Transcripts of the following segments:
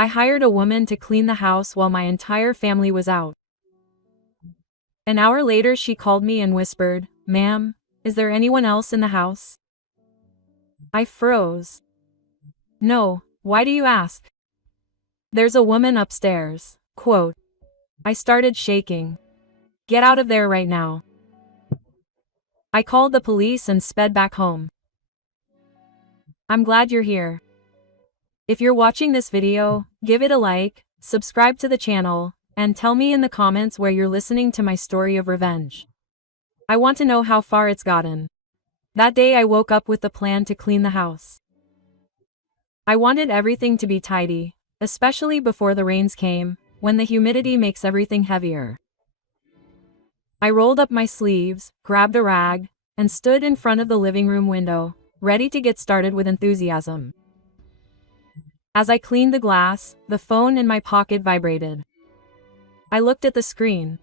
I hired a woman to clean the house while my entire family was out. An hour later she called me and whispered, "Ma'am, is there anyone else in the house?" I froze. "No, why do you ask?" "There's a woman upstairs." Quote. I started shaking. "Get out of there right now." I called the police and sped back home. I'm glad you're here. If you're watching this video, give it a like, subscribe to the channel, and tell me in the comments where you're listening to my story of revenge. I want to know how far it's gotten. That day I woke up with the plan to clean the house. I wanted everything to be tidy, especially before the rains came, when the humidity makes everything heavier. I rolled up my sleeves, grabbed a rag, and stood in front of the living room window, ready to get started with enthusiasm. As I cleaned the glass, the phone in my pocket vibrated. I looked at the screen.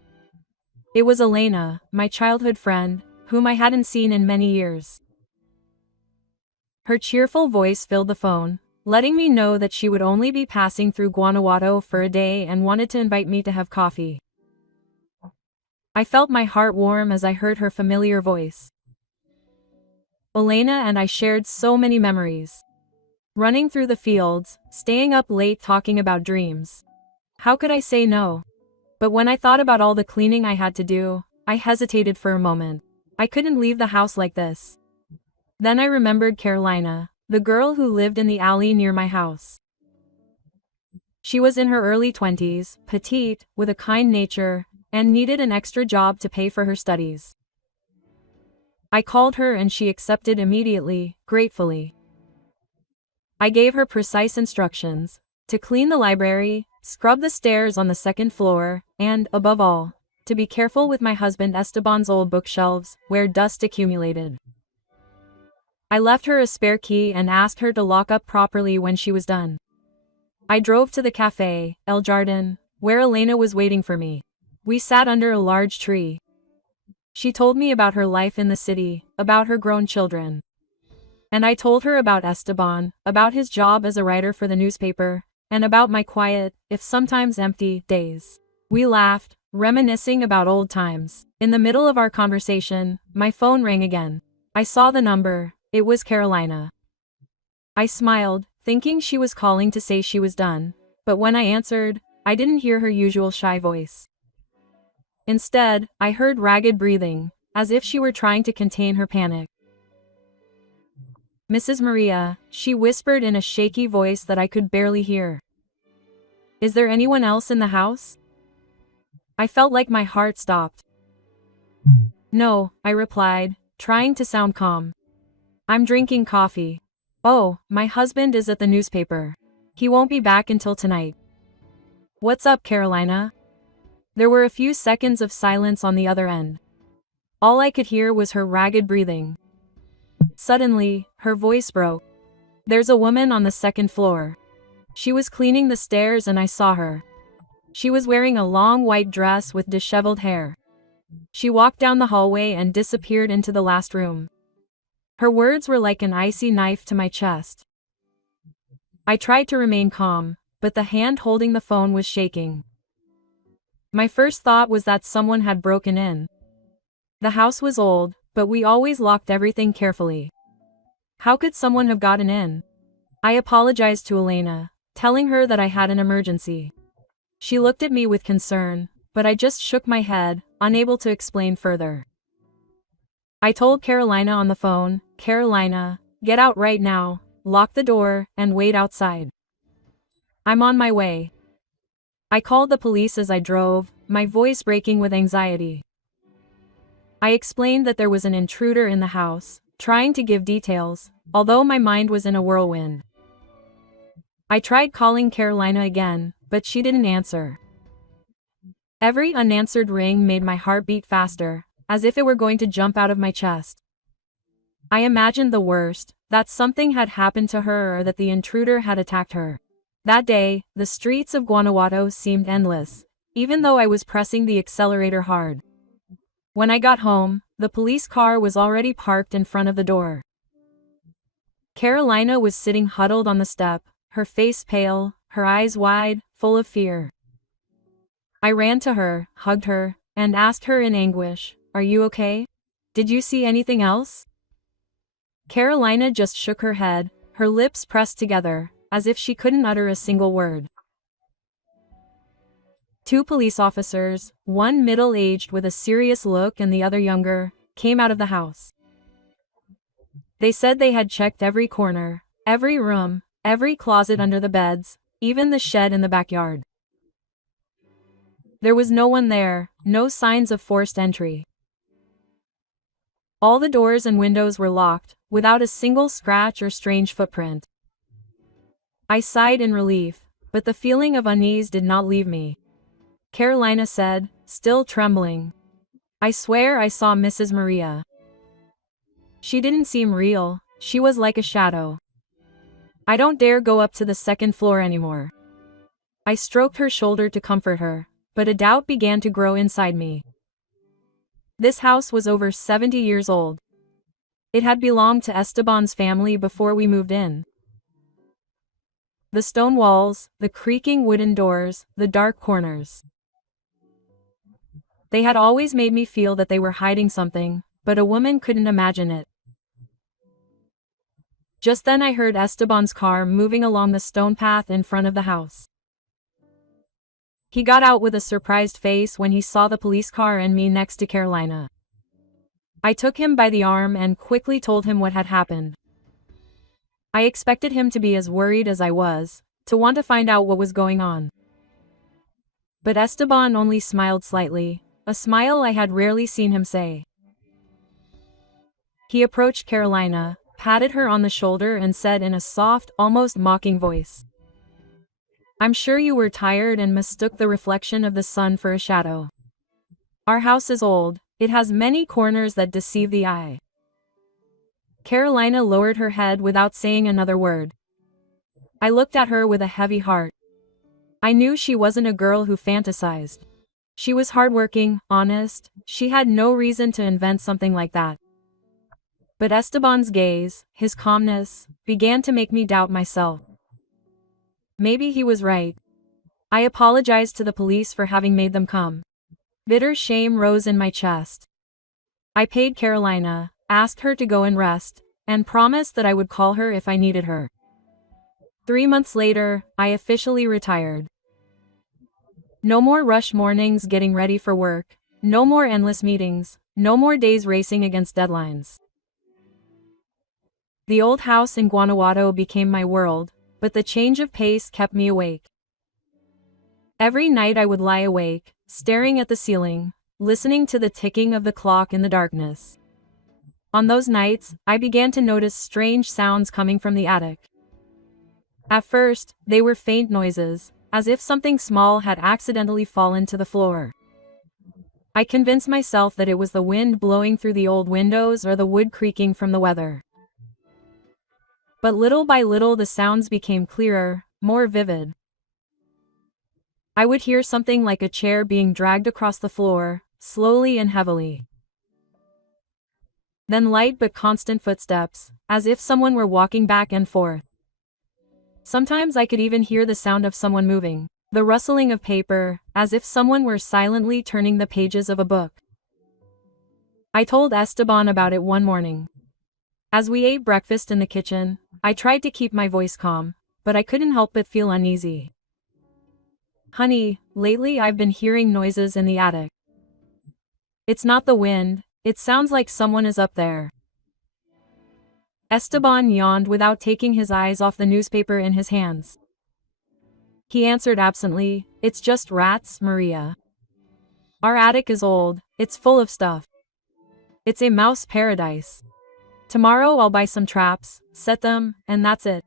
It was Elena, my childhood friend, whom I hadn't seen in many years. Her cheerful voice filled the phone, letting me know that she would only be passing through Guanajuato for a day and wanted to invite me to have coffee. I felt my heart warm as I heard her familiar voice. Elena and I shared so many memories. Running through the fields, staying up late talking about dreams. How could I say no? But when I thought about all the cleaning I had to do, I hesitated for a moment. I couldn't leave the house like this. Then I remembered Carolina, the girl who lived in the alley near my house. She was in her early 20s, petite, with a kind nature, and needed an extra job to pay for her studies. I called her and she accepted immediately, gratefully. I gave her precise instructions to clean the library, scrub the stairs on the second floor, and, above all, to be careful with my husband Esteban's old bookshelves, where dust accumulated. I left her a spare key and asked her to lock up properly when she was done. I drove to the cafe, El Jardin, where Elena was waiting for me. We sat under a large tree. She told me about her life in the city, about her grown children. And I told her about Esteban, about his job as a writer for the newspaper, and about my quiet, if sometimes empty, days. We laughed, reminiscing about old times. In the middle of our conversation, my phone rang again. I saw the number. It was Carolina. I smiled, thinking she was calling to say she was done, but when I answered, I didn't hear her usual shy voice. Instead, I heard ragged breathing, as if she were trying to contain her panic. "Mrs. Maria," she whispered in a shaky voice that I could barely hear. "Is there anyone else in the house?" I felt like my heart stopped. "No," I replied, trying to sound calm. "I'm drinking coffee." "Oh, my husband is at the newspaper. He won't be back until tonight." "What's up, Carolina?" There were a few seconds of silence on the other end. All I could hear was her ragged breathing. Suddenly, her voice broke. "There's a woman on the second floor. She was cleaning the stairs and I saw her. She was wearing a long white dress with disheveled hair. She walked down the hallway and disappeared into the last room." Her words were like an icy knife to my chest. I tried to remain calm, but the hand holding the phone was shaking. My first thought was that someone had broken in. The house was old, but we always locked everything carefully. How could someone have gotten in? I apologized to Elena, telling her that I had an emergency. She looked at me with concern, but I just shook my head, unable to explain further. I told Carolina on the phone, "Carolina, get out right now, lock the door, and wait outside. I'm on my way." I called the police as I drove, my voice breaking with anxiety. I explained that there was an intruder in the house, trying to give details, although my mind was in a whirlwind. I tried calling Carolina again, but she didn't answer. Every unanswered ring made my heart beat faster, as if it were going to jump out of my chest. I imagined the worst, that something had happened to her or that the intruder had attacked her. That day, the streets of Guanajuato seemed endless, even though I was pressing the accelerator hard. When I got home, the police car was already parked in front of the door. Carolina was sitting huddled on the step, her face pale, her eyes wide, full of fear. I ran to her, hugged her, and asked her in anguish, "Are you okay? Did you see anything else?" Carolina just shook her head, her lips pressed together, as if she couldn't utter a single word. Two police officers, one middle-aged with a serious look and the other younger, came out of the house. They said they had checked every corner, every room, every closet under the beds, even the shed in the backyard. There was no one there, no signs of forced entry. All the doors and windows were locked, without a single scratch or strange footprint. I sighed in relief, but the feeling of unease did not leave me. Carolina said, still trembling, "I swear I saw Mrs. Maria. She didn't seem real, she was like a shadow. I don't dare go up to the second floor anymore." I stroked her shoulder to comfort her, but a doubt began to grow inside me. This house was over 70 years old. It had belonged to Esteban's family before we moved in. The stone walls, the creaking wooden doors, the dark corners. They had always made me feel that they were hiding something, but a woman couldn't imagine it. Just then I heard Esteban's car moving along the stone path in front of the house. He got out with a surprised face when he saw the police car and me next to Carolina. I took him by the arm and quickly told him what had happened. I expected him to be as worried as I was, to want to find out what was going on. But Esteban only smiled slightly, a smile I had rarely seen him say. He approached Carolina, patted her on the shoulder and said in a soft, almost mocking voice, "I'm sure you were tired and mistook the reflection of the sun for a shadow. Our house is old, it has many corners that deceive the eye." Carolina lowered her head without saying another word. I looked at her with a heavy heart. I knew she wasn't a girl who fantasized. She was hardworking, honest, she had no reason to invent something like that. But Esteban's gaze, his calmness, began to make me doubt myself. Maybe he was right. I apologized to the police for having made them come. Bitter shame rose in my chest. I paid Carolina, asked her to go and rest, and promised that I would call her if I needed her. 3 months later, I officially retired. No more rush mornings getting ready for work, no more endless meetings, no more days racing against deadlines. The old house in Guanajuato became my world, but the change of pace kept me awake. Every night I would lie awake, staring at the ceiling, listening to the ticking of the clock in the darkness. On those nights, I began to notice strange sounds coming from the attic. At first, they were faint noises, as if something small had accidentally fallen to the floor. I convinced myself that it was the wind blowing through the old windows or the wood creaking from the weather. But little by little the sounds became clearer, more vivid. I would hear something like a chair being dragged across the floor, slowly and heavily. Then light but constant footsteps, as if someone were walking back and forth. Sometimes I could even hear the sound of someone moving, the rustling of paper, as if someone were silently turning the pages of a book. I told Esteban about it one morning. As we ate breakfast in the kitchen, I tried to keep my voice calm, but I couldn't help but feel uneasy. "Honey, lately I've been hearing noises in the attic. It's not the wind, it sounds like someone is up there." Esteban yawned without taking his eyes off the newspaper in his hands. He answered absently, "It's just rats, Maria. Our attic is old, it's full of stuff. It's a mouse paradise. Tomorrow I'll buy some traps, set them, and that's it."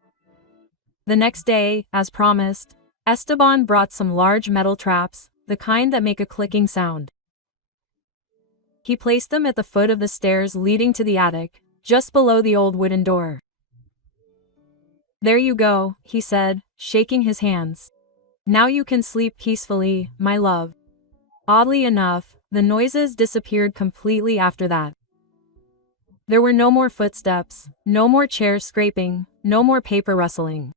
The next day, as promised, Esteban brought some large metal traps, the kind that make a clicking sound. He placed them at the foot of the stairs leading to the attic, just below the old wooden door. "There you go," he said, shaking his hands. "Now you can sleep peacefully, my love." Oddly enough, the noises disappeared completely after that. There were no more footsteps, no more chairs scraping, no more paper rustling.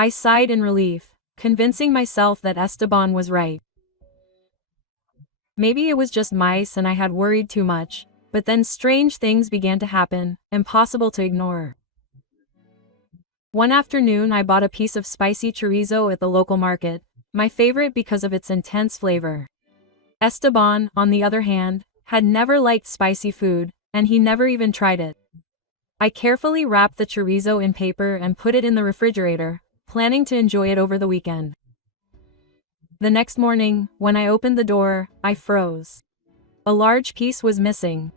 I sighed in relief, convincing myself that Esteban was right. Maybe it was just mice and I had worried too much, but then strange things began to happen, impossible to ignore. One afternoon I bought a piece of spicy chorizo at the local market, my favorite because of its intense flavor. Esteban, on the other hand, had never liked spicy food, and he never even tried it. I carefully wrapped the chorizo in paper and put it in the refrigerator, planning to enjoy it over the weekend. The next morning, when I opened the door, I froze. A large piece was missing.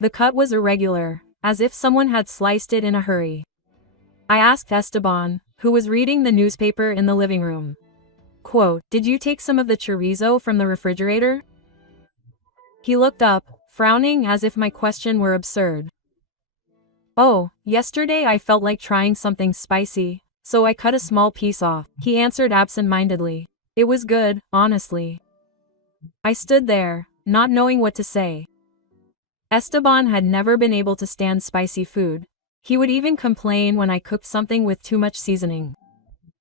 The cut was irregular, as if someone had sliced it in a hurry. I asked Esteban, who was reading the newspaper in the living room. Quote, "Did you take some of the chorizo from the refrigerator?" He looked up, frowning as if my question were absurd. "Oh, yesterday I felt like trying something spicy, so I cut a small piece off," he answered absent-mindedly. It was good, honestly. I stood there, not knowing what to say. Esteban had never been able to stand spicy food. He would even complain when I cooked something with too much seasoning.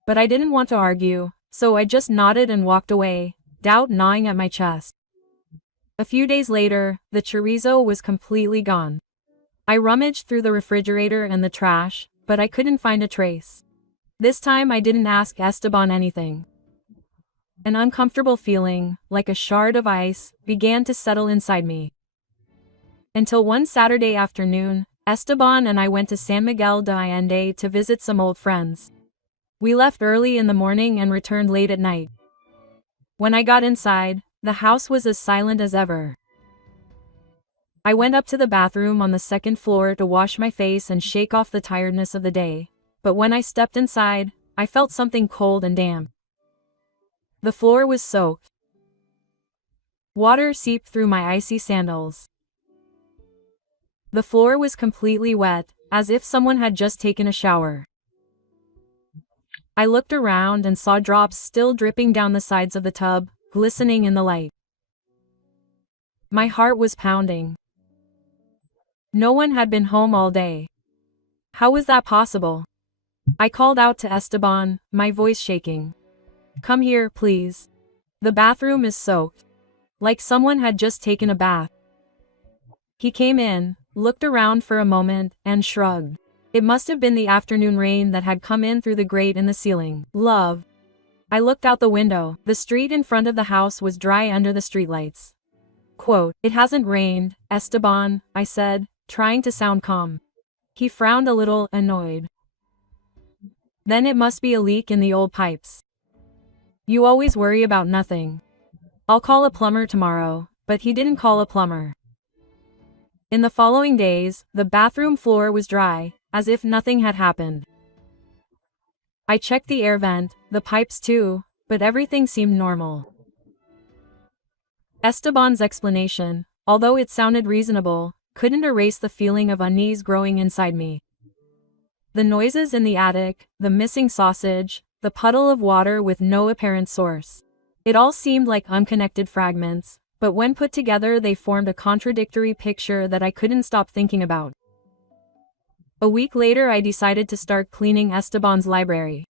But I didn't want to argue, so I just nodded and walked away, doubt gnawing at my chest. A few days later, the chorizo was completely gone. I rummaged through the refrigerator and the trash, but I couldn't find a trace. This time I didn't ask Esteban anything. An uncomfortable feeling, like a shard of ice, began to settle inside me. Until one Saturday afternoon, Esteban and I went to San Miguel de Allende to visit some old friends. We left early in the morning and returned late at night. When I got inside, the house was as silent as ever. I went up to the bathroom on the second floor to wash my face and shake off the tiredness of the day, but when I stepped inside, I felt something cold and damp. The floor was soaked. Water seeped through my icy sandals. The floor was completely wet, as if someone had just taken a shower. I looked around and saw drops still dripping down the sides of the tub, glistening in the light. My heart was pounding. No one had been home all day. How was that possible? I called out to Esteban, my voice shaking. "Come here, please. The bathroom is soaked. Like someone had just taken a bath." He came in, looked around for a moment, and shrugged. It must have been the afternoon rain that had come in through the grate in the ceiling. Love. I looked out the window. The street in front of the house was dry under the streetlights. Quote, "It hasn't rained, Esteban," I said, trying to sound calm. He frowned a little, annoyed. "Then it must be a leak in the old pipes. You always worry about nothing. I'll call a plumber tomorrow," but he didn't call a plumber. In the following days, the bathroom floor was dry, as if nothing had happened. I checked the air vent, the pipes too, but everything seemed normal. Esteban's explanation, although it sounded reasonable, couldn't erase the feeling of unease growing inside me. The noises in the attic, the missing sausage, the puddle of water with no apparent source. It all seemed like unconnected fragments, but when put together they formed a contradictory picture that I couldn't stop thinking about. A week later I decided to start cleaning Esteban's library.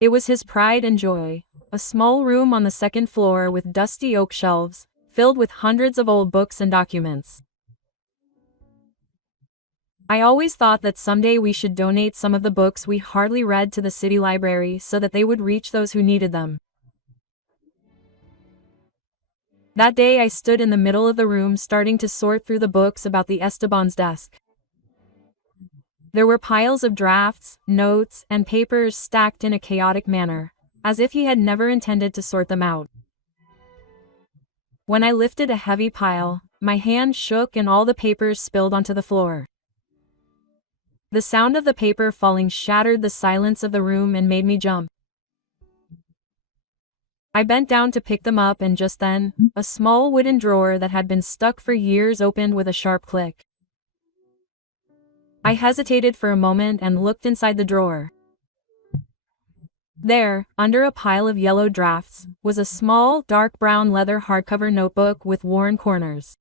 It was his pride and joy, a small room on the second floor with dusty oak shelves, filled with hundreds of old books and documents. I always thought that someday we should donate some of the books we hardly read to the city library so that they would reach those who needed them. That day I stood in the middle of the room starting to sort through the books about the Esteban's desk. There were piles of drafts, notes, and papers stacked in a chaotic manner, as if he had never intended to sort them out. When I lifted a heavy pile, my hand shook and all the papers spilled onto the floor. The sound of the paper falling shattered the silence of the room and made me jump. I bent down to pick them up and just then, a small wooden drawer that had been stuck for years opened with a sharp click. I hesitated for a moment and looked inside the drawer. There, under a pile of yellow drafts, was a small, dark brown leather hardcover notebook with worn corners.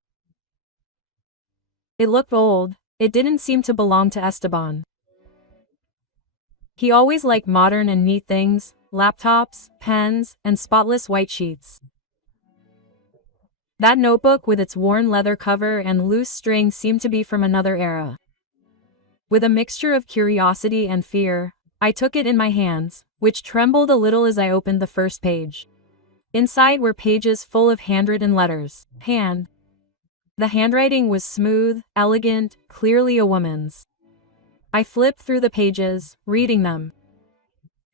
It looked old. It didn't seem to belong to Esteban. He always liked modern and neat things, laptops, pens, and spotless white sheets. That notebook with its worn leather cover and loose string seemed to be from another era. With a mixture of curiosity and fear, I took it in my hands, which trembled a little as I opened the first page. Inside were pages full of handwritten letters. The handwriting was smooth, elegant, clearly a woman's. I flipped through the pages, reading them.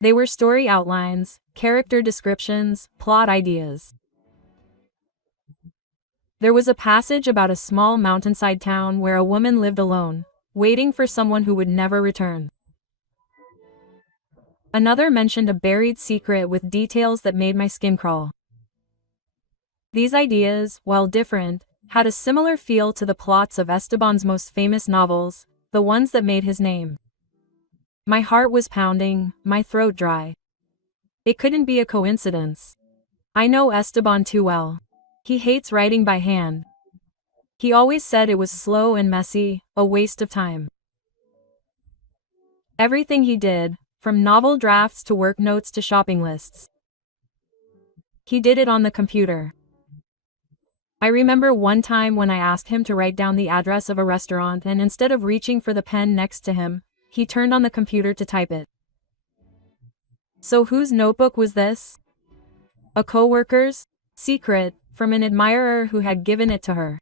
They were story outlines, character descriptions, plot ideas. There was a passage about a small mountainside town where a woman lived alone, waiting for someone who would never return. Another mentioned a buried secret with details that made my skin crawl. These ideas, while different, had a similar feel to the plots of Esteban's most famous novels, the ones that made his name. My heart was pounding, my throat dry. It couldn't be a coincidence. I know Esteban too well. He hates writing by hand. He always said it was slow and messy, a waste of time. Everything he did, from novel drafts to work notes to shopping lists, he did it on the computer. I remember one time when I asked him to write down the address of a restaurant, and instead of reaching for the pen next to him, he turned on the computer to type it. So whose notebook was this? A coworker's? Secret, from an admirer who had given it to her.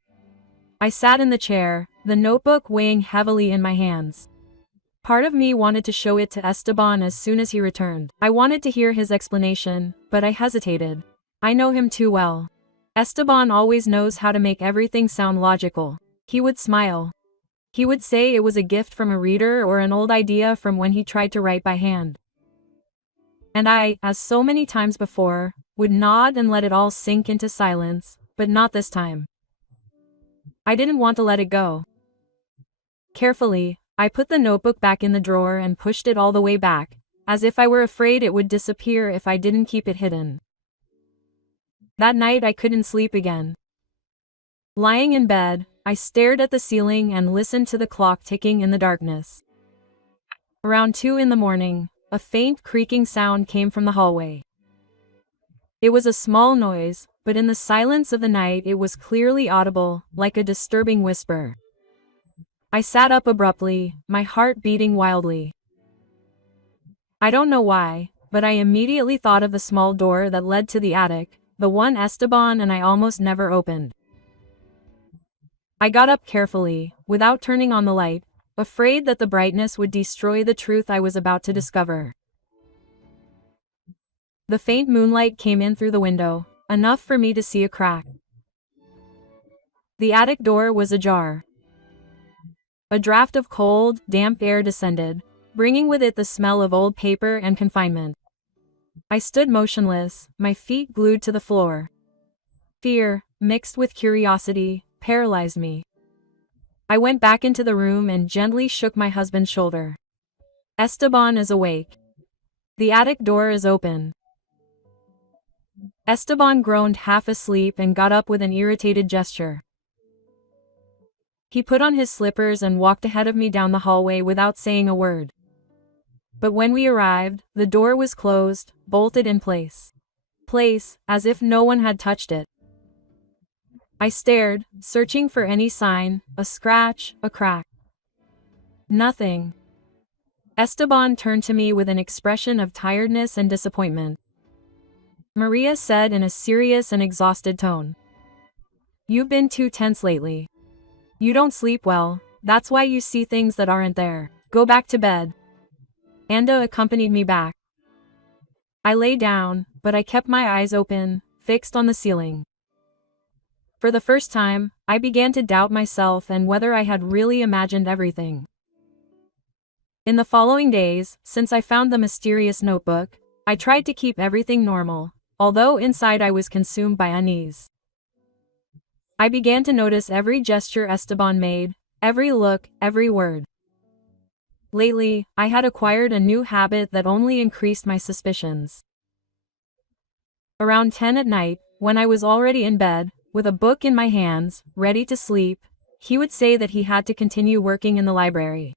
I sat in the chair, the notebook weighing heavily in my hands. Part of me wanted to show it to Esteban as soon as he returned. I wanted to hear his explanation, but I hesitated. I know him too well. Esteban always knows how to make everything sound logical. He would smile. He would say it was a gift from a reader or an old idea from when he tried to write by hand. And I, as so many times before, would nod and let it all sink into silence, but not this time. I didn't want to let it go. Carefully, I put the notebook back in the drawer and pushed it all the way back, as if I were afraid it would disappear if I didn't keep it hidden. That night I couldn't sleep again. Lying in bed, I stared at the ceiling and listened to the clock ticking in the darkness. Around 2 a.m, a faint creaking sound came from the hallway. It was a small noise, but in the silence of the night it was clearly audible, like a disturbing whisper. I sat up abruptly, my heart beating wildly. I don't know why, but I immediately thought of the small door that led to the attic, the one Esteban and I almost never opened. I got up carefully, without turning on the light, afraid that the brightness would destroy the truth I was about to discover. The faint moonlight came in through the window, enough for me to see a crack. The attic door was ajar. A draft of cold, damp air descended, bringing with it the smell of old paper and confinement. I stood motionless, my feet glued to the floor. Fear, mixed with curiosity, paralyzed me. I went back into the room and gently shook my husband's shoulder. Esteban is awake. The attic door is open. Esteban groaned half asleep and got up with an irritated gesture. He put on his slippers and walked ahead of me down the hallway without saying a word. But when we arrived, the door was closed, bolted in place. As if no one had touched it. I stared, searching for any sign, a scratch, a crack. Nothing. Esteban turned to me with an expression of tiredness and disappointment. Maria said in a serious and exhausted tone. You've been too tense lately. You don't sleep well, that's why you see things that aren't there. Go back to bed. Anda accompanied me back. I lay down, but I kept my eyes open, fixed on the ceiling. For the first time, I began to doubt myself and whether I had really imagined everything. In the following days, since I found the mysterious notebook, I tried to keep everything normal, although inside I was consumed by unease. I began to notice every gesture Esteban made, every look, every word. Lately, I had acquired a new habit that only increased my suspicions. Around 10 at night, when I was already in bed, with a book in my hands, ready to sleep, he would say that he had to continue working in the library.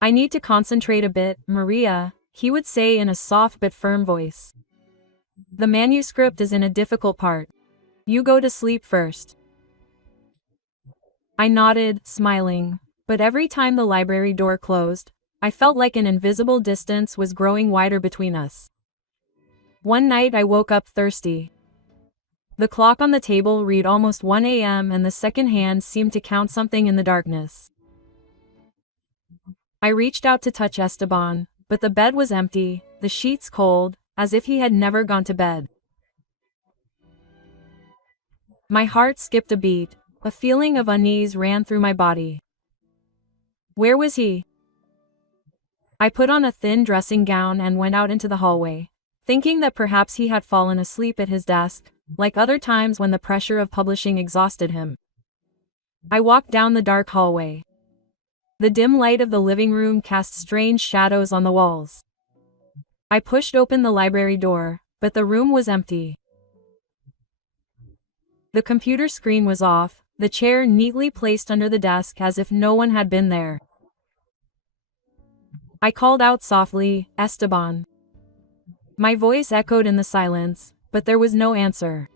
I need to concentrate a bit, Maria, he would say in a soft but firm voice. The manuscript is in a difficult part. You go to sleep first. I nodded, smiling, but every time the library door closed, I felt like an invisible distance was growing wider between us. One night I woke up thirsty. The clock on the table read almost 1 a.m. and the second hand seemed to count something in the darkness. I reached out to touch Esteban, but the bed was empty, the sheets cold, as if he had never gone to bed. My heart skipped a beat, a feeling of unease ran through my body. Where was he? I put on a thin dressing gown and went out into the hallway, thinking that perhaps he had fallen asleep at his desk, like other times when the pressure of publishing exhausted him. I walked down the dark hallway. The dim light of the living room cast strange shadows on the walls. I pushed open the library door, but the room was empty. The computer screen was off, the chair neatly placed under the desk as if no one had been there. I called out softly, Esteban. My voice echoed in the silence, but there was no answer.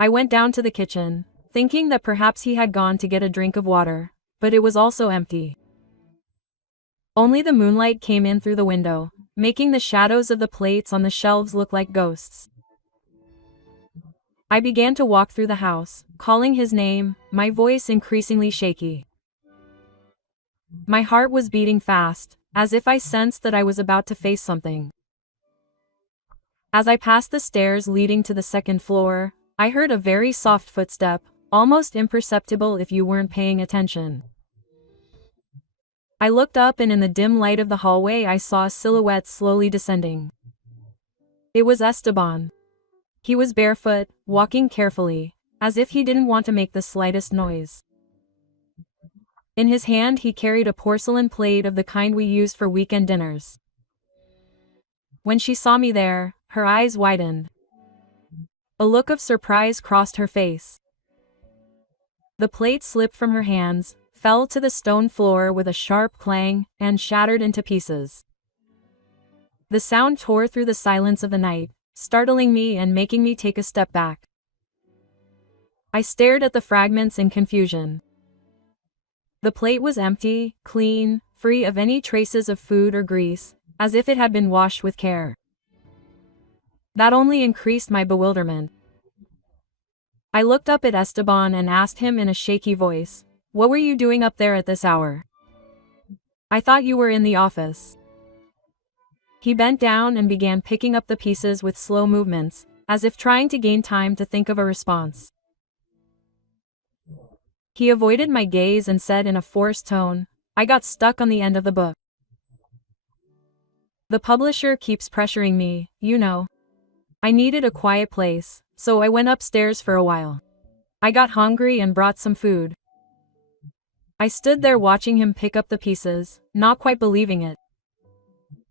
I went down to the kitchen, thinking that perhaps he had gone to get a drink of water, but it was also empty. Only the moonlight came in through the window, making the shadows of the plates on the shelves look like ghosts. I began to walk through the house, calling his name, my voice increasingly shaky. My heart was beating fast, as if I sensed that I was about to face something. As I passed the stairs leading to the second floor, I heard a very soft footstep, almost imperceptible if you weren't paying attention. I looked up and in the dim light of the hallway I saw a silhouette slowly descending. It was Esteban. He was barefoot, walking carefully, as if he didn't want to make the slightest noise. In his hand he carried a porcelain plate of the kind we used for weekend dinners. When she saw me there, her eyes widened. A look of surprise crossed her face. The plate slipped from her hands, fell to the stone floor with a sharp clang, and shattered into pieces. The sound tore through the silence of the night, startling me and making me take a step back. I stared at the fragments in confusion. The plate was empty, clean, free of any traces of food or grease, as if it had been washed with care. That only increased my bewilderment. I looked up at Esteban and asked him in a shaky voice, "What were you doing up there at this hour? I thought you were in the office." He bent down and began picking up the pieces with slow movements, as if trying to gain time to think of a response. He avoided my gaze and said in a forced tone, "I got stuck on the end of the book. The publisher keeps pressuring me, you know. I needed a quiet place, so I went upstairs for a while. I got hungry and brought some food." I stood there watching him pick up the pieces, not quite believing it.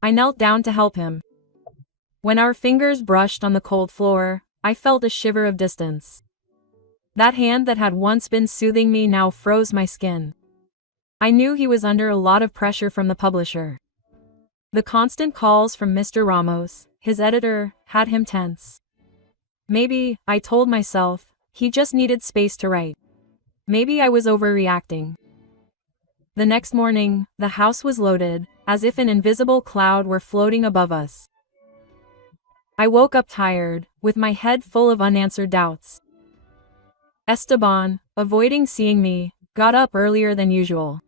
I knelt down to help him. When our fingers brushed on the cold floor, I felt a shiver of distance. That hand that had once been soothing me now froze my skin. I knew he was under a lot of pressure from the publisher. The constant calls from Mr. Ramos, his editor, had him tense. Maybe, I told myself, he just needed space to write. Maybe I was overreacting. The next morning, the house was loaded, as if an invisible cloud were floating above us. I woke up tired, with my head full of unanswered doubts. Esteban, avoiding seeing me, got up earlier than usual.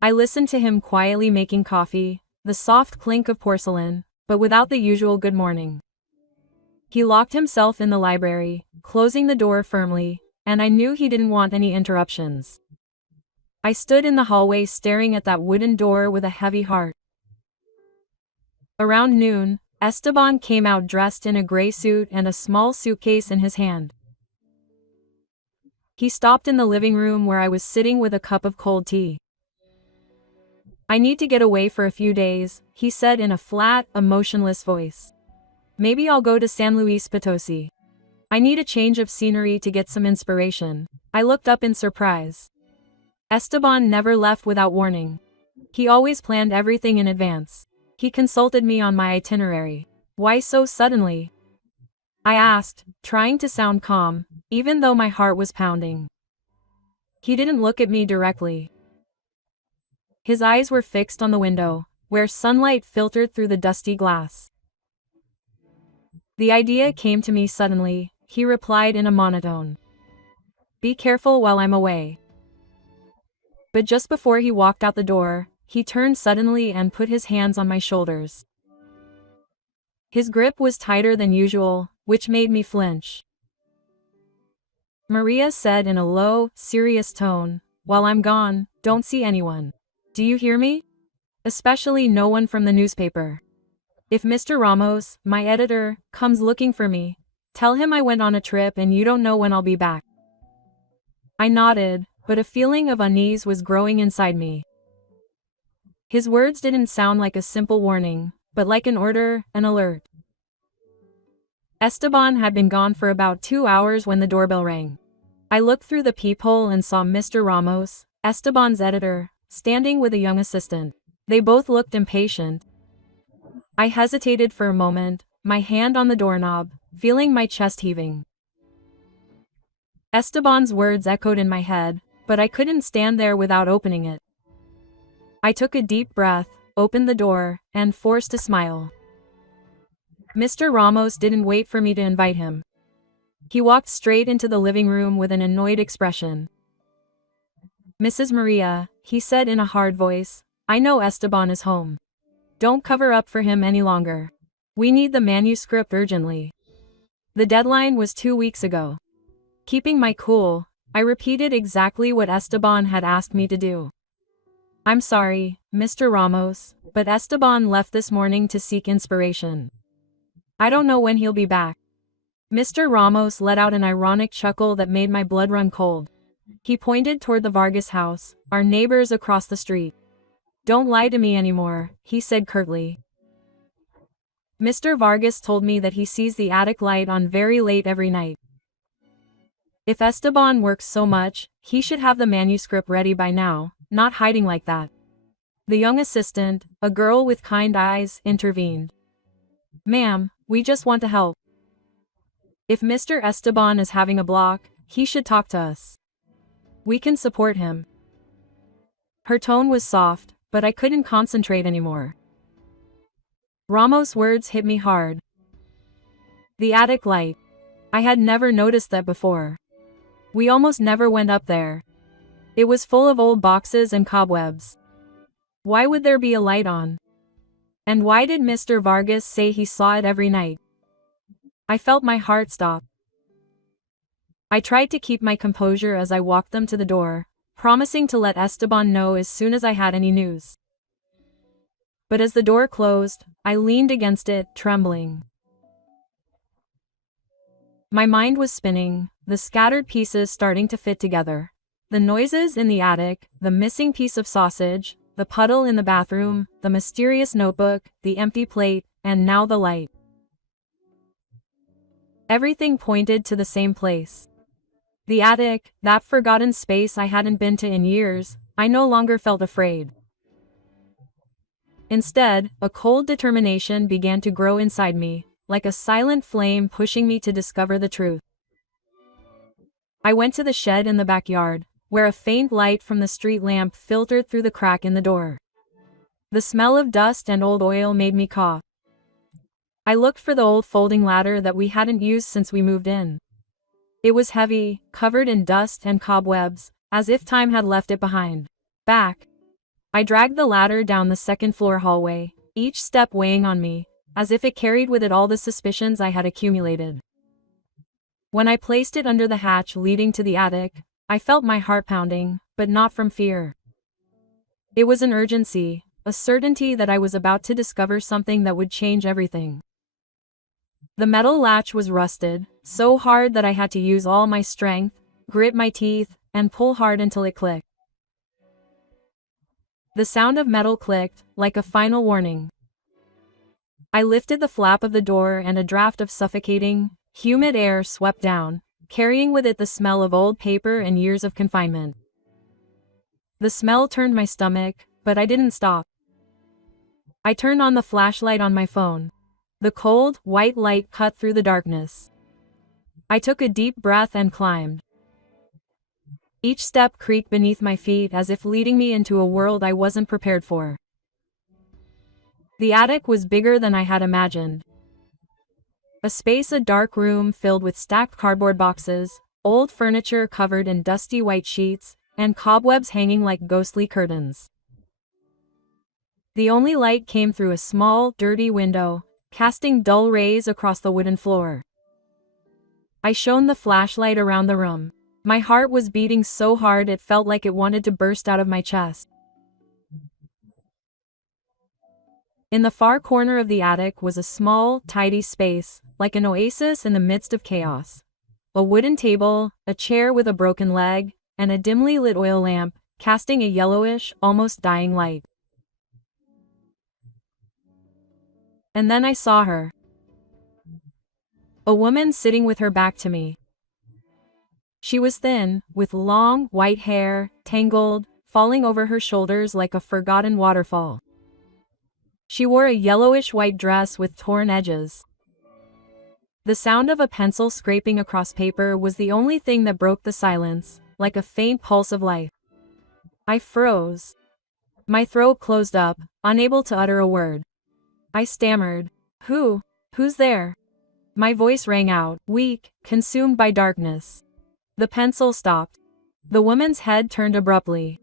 I listened to him quietly making coffee, the soft clink of porcelain, but without the usual good morning. He locked himself in the library, closing the door firmly, and I knew he didn't want any interruptions. I stood in the hallway staring at that wooden door with a heavy heart. Around noon, Esteban came out dressed in a gray suit and a small suitcase in his hand. He stopped in the living room where I was sitting with a cup of cold tea. "I need to get away for a few days," he said in a flat, emotionless voice. "Maybe I'll go to San Luis Potosi. I need a change of scenery to get some inspiration." I looked up in surprise. Esteban never left without warning. He always planned everything in advance. He consulted me on my itinerary. Why so suddenly? I asked, trying to sound calm, even though my heart was pounding. He didn't look at me directly. His eyes were fixed on the window, where sunlight filtered through the dusty glass. The idea came to me suddenly, he replied in a monotone. Be careful while I'm away. But just before he walked out the door, he turned suddenly and put his hands on my shoulders. His grip was tighter than usual, which made me flinch. Maria said in a low, serious tone, while I'm gone, don't see anyone. Do you hear me? Especially no one from the newspaper. If Mr. Ramos, my editor, comes looking for me, tell him I went on a trip and you don't know when I'll be back. I nodded, but a feeling of unease was growing inside me. His words didn't sound like a simple warning, but like an order, an alert. Esteban had been gone for about 2 hours when the doorbell rang. I looked through the peephole and saw Mr. Ramos, Esteban's editor, standing with a young assistant. They both looked impatient. I hesitated for a moment, my hand on the doorknob, feeling my chest heaving. Esteban's words echoed in my head, but I couldn't stand there without opening it. I took a deep breath, opened the door, and forced a smile. Mr. Ramos didn't wait for me to invite him. He walked straight into the living room with an annoyed expression. Mrs. Maria, he said in a hard voice, I know Esteban is home. Don't cover up for him any longer. We need the manuscript urgently. The deadline was 2 weeks ago. Keeping my cool, I repeated exactly what Esteban had asked me to do. I'm sorry, Mr. Ramos, but Esteban left this morning to seek inspiration. I don't know when he'll be back. Mr. Ramos let out an ironic chuckle that made my blood run cold. He pointed toward the Vargas house, our neighbors across the street. Don't lie to me anymore, he said curtly. Mr. Vargas told me that he sees the attic light on very late every night. If Esteban works so much, he should have the manuscript ready by now, not hiding like that. The young assistant, a girl with kind eyes, intervened. Ma'am, we just want to help. If Mr. Esteban is having a block, he should talk to us. We can support him. Her tone was soft, but I couldn't concentrate anymore. Ramos' words hit me hard. The attic light. I had never noticed that before. We almost never went up there. It was full of old boxes and cobwebs. Why would there be a light on? And why did Mr. Vargas say he saw it every night? I felt my heart stop. I tried to keep my composure as I walked them to the door, promising to let Esteban know as soon as I had any news. But as the door closed, I leaned against it, trembling. My mind was spinning, the scattered pieces starting to fit together. The noises in the attic, the missing piece of sausage, the puddle in the bathroom, the mysterious notebook, the empty plate, and now the light. Everything pointed to the same place. The attic, that forgotten space I hadn't been to in years. I no longer felt afraid. Instead, a cold determination began to grow inside me, like a silent flame pushing me to discover the truth. I went to the shed in the backyard, where a faint light from the street lamp filtered through the crack in the door. The smell of dust and old oil made me cough. I looked for the old folding ladder that we hadn't used since we moved in. It was heavy, covered in dust and cobwebs, as if time had left it behind. Back. I dragged the ladder down the second-floor hallway, each step weighing on me, as if it carried with it all the suspicions I had accumulated. When I placed it under the hatch leading to the attic, I felt my heart pounding, but not from fear. It was an urgency, a certainty that I was about to discover something that would change everything. The metal latch was rusted, so hard that I had to use all my strength, grit my teeth, and pull hard until it clicked. The sound of metal clicked, like a final warning. I lifted the flap of the door and a draft of suffocating, humid air swept down, carrying with it the smell of old paper and years of confinement. The smell turned my stomach, but I didn't stop. I turned on the flashlight on my phone. The cold, white light cut through the darkness. I took a deep breath and climbed. Each step creaked beneath my feet as if leading me into a world I wasn't prepared for. The attic was bigger than I had imagined. A dark room filled with stacked cardboard boxes, old furniture covered in dusty white sheets, and cobwebs hanging like ghostly curtains. The only light came through a small, dirty window, casting dull rays across the wooden floor. I shone the flashlight around the room. My heart was beating so hard it felt like it wanted to burst out of my chest. In the far corner of the attic was a small, tidy space, like an oasis in the midst of chaos. A wooden table, a chair with a broken leg, and a dimly lit oil lamp, casting a yellowish, almost dying light. And then I saw her. A woman sitting with her back to me. She was thin, with long, white hair, tangled, falling over her shoulders like a forgotten waterfall. She wore a yellowish-white dress with torn edges. The sound of a pencil scraping across paper was the only thing that broke the silence, like a faint pulse of life. I froze. My throat closed up, unable to utter a word. I stammered. Who's there? My voice rang out, weak, consumed by darkness. The pencil stopped. The woman's head turned abruptly.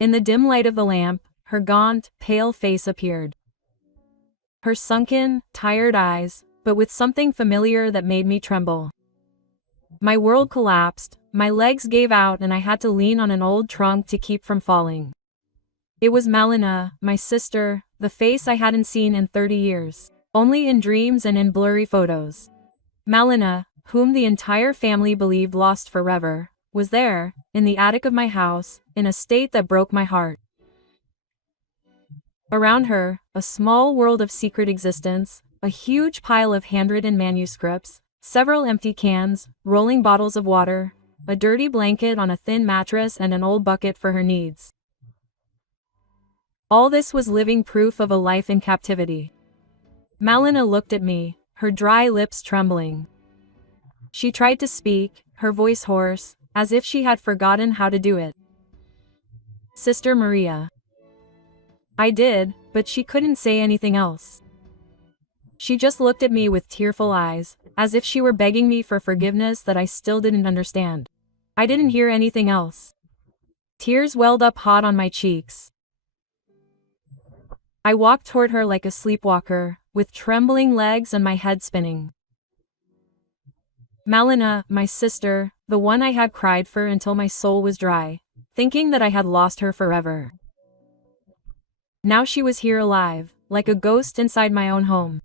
In the dim light of the lamp, her gaunt, pale face appeared. Her sunken, tired eyes, but with something familiar that made me tremble. My world collapsed, my legs gave out and I had to lean on an old trunk to keep from falling. It was Malina, my sister, the face I hadn't seen in 30 years, only in dreams and in blurry photos. Malina, whom the entire family believed lost forever, was there, in the attic of my house, in a state that broke my heart. Around her, a small world of secret existence, a huge pile of handwritten manuscripts, several empty cans, rolling bottles of water, a dirty blanket on a thin mattress and an old bucket for her needs. All this was living proof of a life in captivity. Malina looked at me, her dry lips trembling. She tried to speak, her voice hoarse, as if she had forgotten how to do it. Sister Maria. I did, but she couldn't say anything else. She just looked at me with tearful eyes, as if she were begging me for forgiveness that I still didn't understand. I didn't hear anything else. Tears welled up hot on my cheeks. I walked toward her like a sleepwalker, with trembling legs and my head spinning. Malina, my sister, the one I had cried for until my soul was dry, thinking that I had lost her forever. Now she was here alive, like a ghost inside my own home.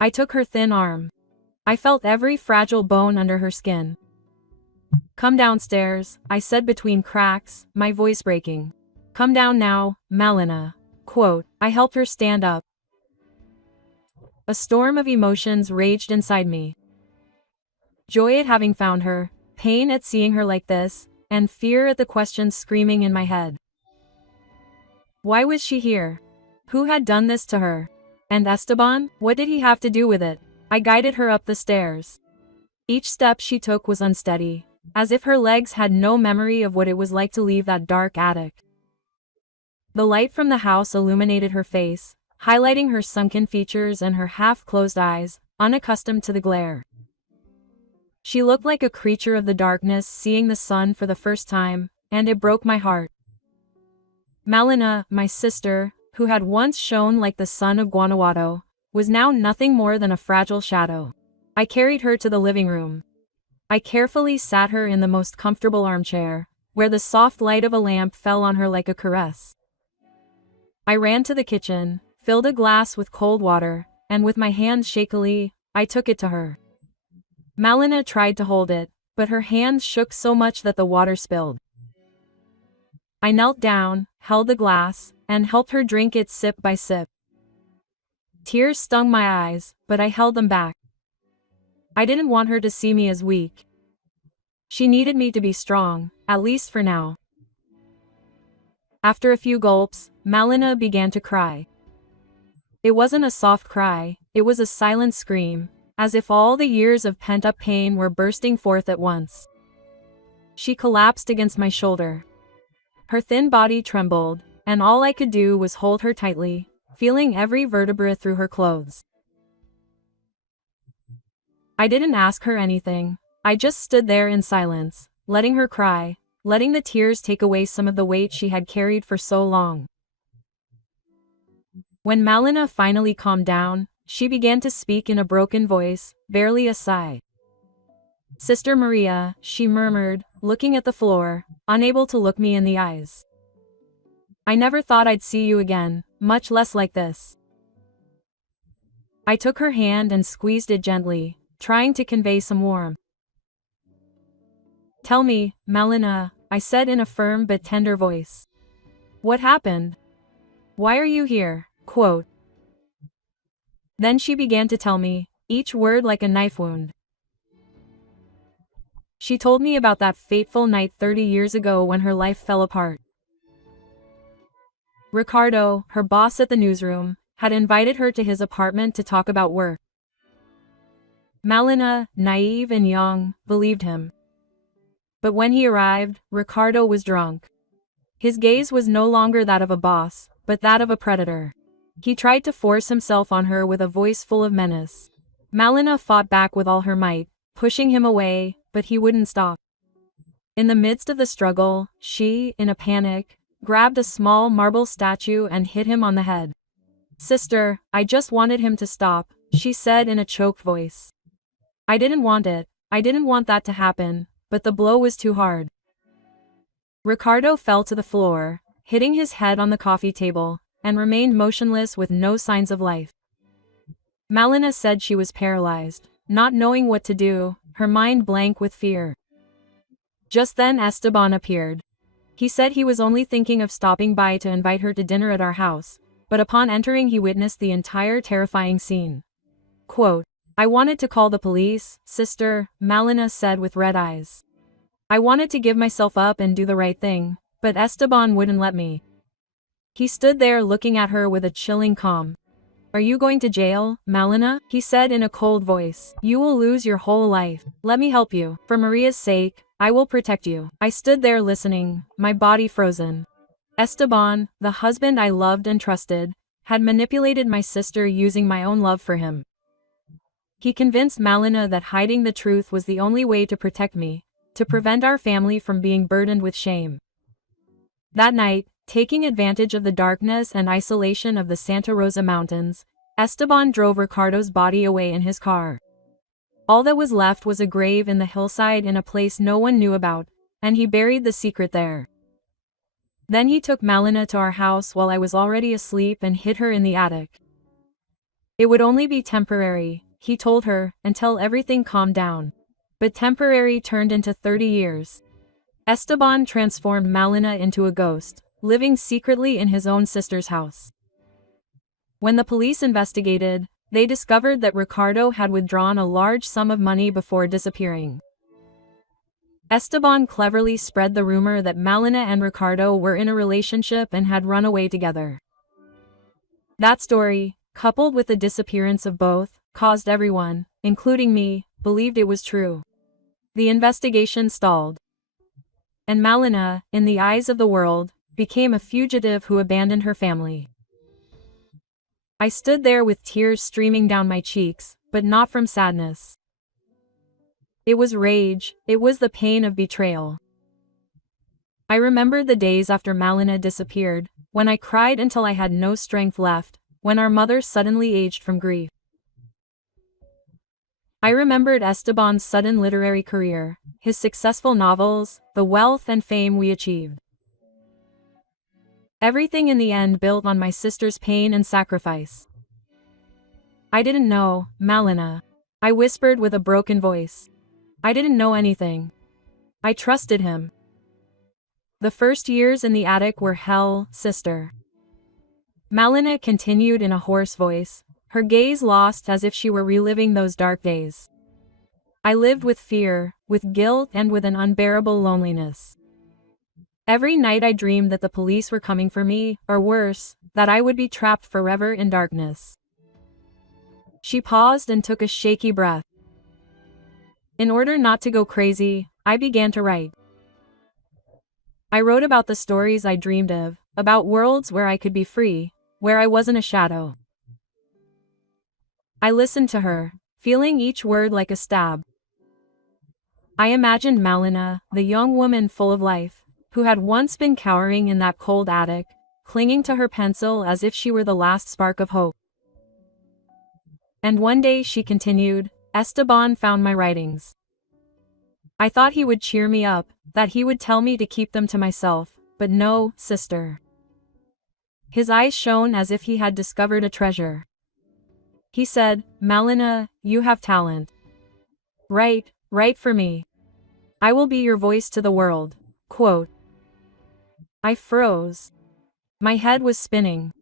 I took her thin arm. I felt every fragile bone under her skin. Come downstairs, I said between cracks, my voice breaking. Come down now, Malina. Quote, I helped her stand up. A storm of emotions raged inside me. Joy at having found her, pain at seeing her like this, and fear at the questions screaming in my head. Why was she here? Who had done this to her? And Esteban, what did he have to do with it? I guided her up the stairs. Each step she took was unsteady, as if her legs had no memory of what it was like to leave that dark attic. The light from the house illuminated her face, highlighting her sunken features and her half-closed eyes, unaccustomed to the glare. She looked like a creature of the darkness seeing the sun for the first time, and it broke my heart. Malina, my sister, who had once shone like the sun of Guanajuato, was now nothing more than a fragile shadow. I carried her to the living room. I carefully sat her in the most comfortable armchair, where the soft light of a lamp fell on her like a caress. I ran to the kitchen, filled a glass with cold water, and with my hands shakily, I took it to her. Malina tried to hold it, but her hands shook so much that the water spilled. I knelt down, held the glass, and helped her drink it sip by sip. Tears stung my eyes, but I held them back. I didn't want her to see me as weak. She needed me to be strong, at least for now. After a few gulps, Malina began to cry. It wasn't a soft cry, it was a silent scream, as if all the years of pent-up pain were bursting forth at once. She collapsed against my shoulder. Her thin body trembled, and all I could do was hold her tightly, feeling every vertebra through her clothes. I didn't ask her anything. I just stood there in silence, letting her cry, letting the tears take away some of the weight she had carried for so long. When Malina finally calmed down, she began to speak in a broken voice, barely a sigh. "Sister Maria," she murmured, looking at the floor, unable to look me in the eyes. "I never thought I'd see you again, much less like this." I took her hand and squeezed it gently, trying to convey some warmth. "Tell me, Malina," I said in a firm but tender voice. "What happened? Why are you here?" Quote. Then she began to tell me, each word like a knife wound. She told me about that fateful night 30 years ago when her life fell apart. Ricardo, her boss at the newsroom, had invited her to his apartment to talk about work. Malina, naive and young, believed him. But when he arrived, Ricardo was drunk. His gaze was no longer that of a boss, but that of a predator. He tried to force himself on her with a voice full of menace. Malina fought back with all her might, pushing him away, but he wouldn't stop. In the midst of the struggle, she, in a panic, grabbed a small marble statue and hit him on the head. "Sister, I just wanted him to stop," she said in a choked voice. "I didn't want it. I didn't want that to happen, but the blow was too hard." Ricardo fell to the floor, hitting his head on the coffee table, and remained motionless with no signs of life. Malina said she was paralyzed, not knowing what to do, her mind blank with fear. Just then Esteban appeared. He said he was only thinking of stopping by to invite her to dinner at our house, but upon entering he witnessed the entire terrifying scene. Quote, "I wanted to call the police, sister," Malina said with red eyes. "I wanted to give myself up and do the right thing, but Esteban wouldn't let me." He stood there looking at her with a chilling calm. "Are you going to jail, Malina?" he said in a cold voice. "You will lose your whole life. Let me help you. For Maria's sake, I will protect you." I stood there listening, my body frozen. Esteban, the husband I loved and trusted, had manipulated my sister using my own love for him. He convinced Malina that hiding the truth was the only way to protect me, to prevent our family from being burdened with shame. That night, taking advantage of the darkness and isolation of the Santa Rosa Mountains, Esteban drove Ricardo's body away in his car. All that was left was a grave in the hillside in a place no one knew about, and he buried the secret there. Then he took Malina to our house while I was already asleep and hid her in the attic. It would only be temporary, he told her, until everything calmed down. But temporary turned into 30 years. Esteban transformed Malina into a ghost, living secretly in his own sister's house. When the police investigated, they discovered that Ricardo had withdrawn a large sum of money before disappearing. Esteban cleverly spread the rumor that Malina and Ricardo were in a relationship and had run away together. That story, coupled with the disappearance of both, caused everyone, including me, believed it was true. The investigation stalled. And Malina, in the eyes of the world, became a fugitive who abandoned her family. I stood there with tears streaming down my cheeks, but not from sadness. It was rage, it was the pain of betrayal. I remembered the days after Malina disappeared, when I cried until I had no strength left, when our mother suddenly aged from grief. I remembered Esteban's sudden literary career, his successful novels, the wealth and fame we achieved. Everything in the end built on my sister's pain and sacrifice. "I didn't know, Malina," I whispered with a broken voice. "I didn't know anything. I trusted him. The first years in the attic were hell, sister." Malina continued in a hoarse voice, her gaze lost as if she were reliving those dark days. "I lived with fear, with guilt and with an unbearable loneliness. Every night I dreamed that the police were coming for me, or worse, that I would be trapped forever in darkness. She paused and took a shaky breath. In order not to go crazy, I began to write. I wrote about the stories I dreamed of, about worlds where I could be free, where I wasn't a shadow. I listened to her, feeling each word like a stab. I imagined Malina, the young woman full of life, who had once been cowering in that cold attic, clinging to her pencil as if she were the last spark of hope. And one day, she continued, Esteban found my writings. I thought he would cheer me up, that he would tell me to keep them to myself, but no, sister. His eyes shone as if he had discovered a treasure. He said, Malina, you have talent. Write for me. I will be your voice to the world. Quote. I froze. My head was spinning.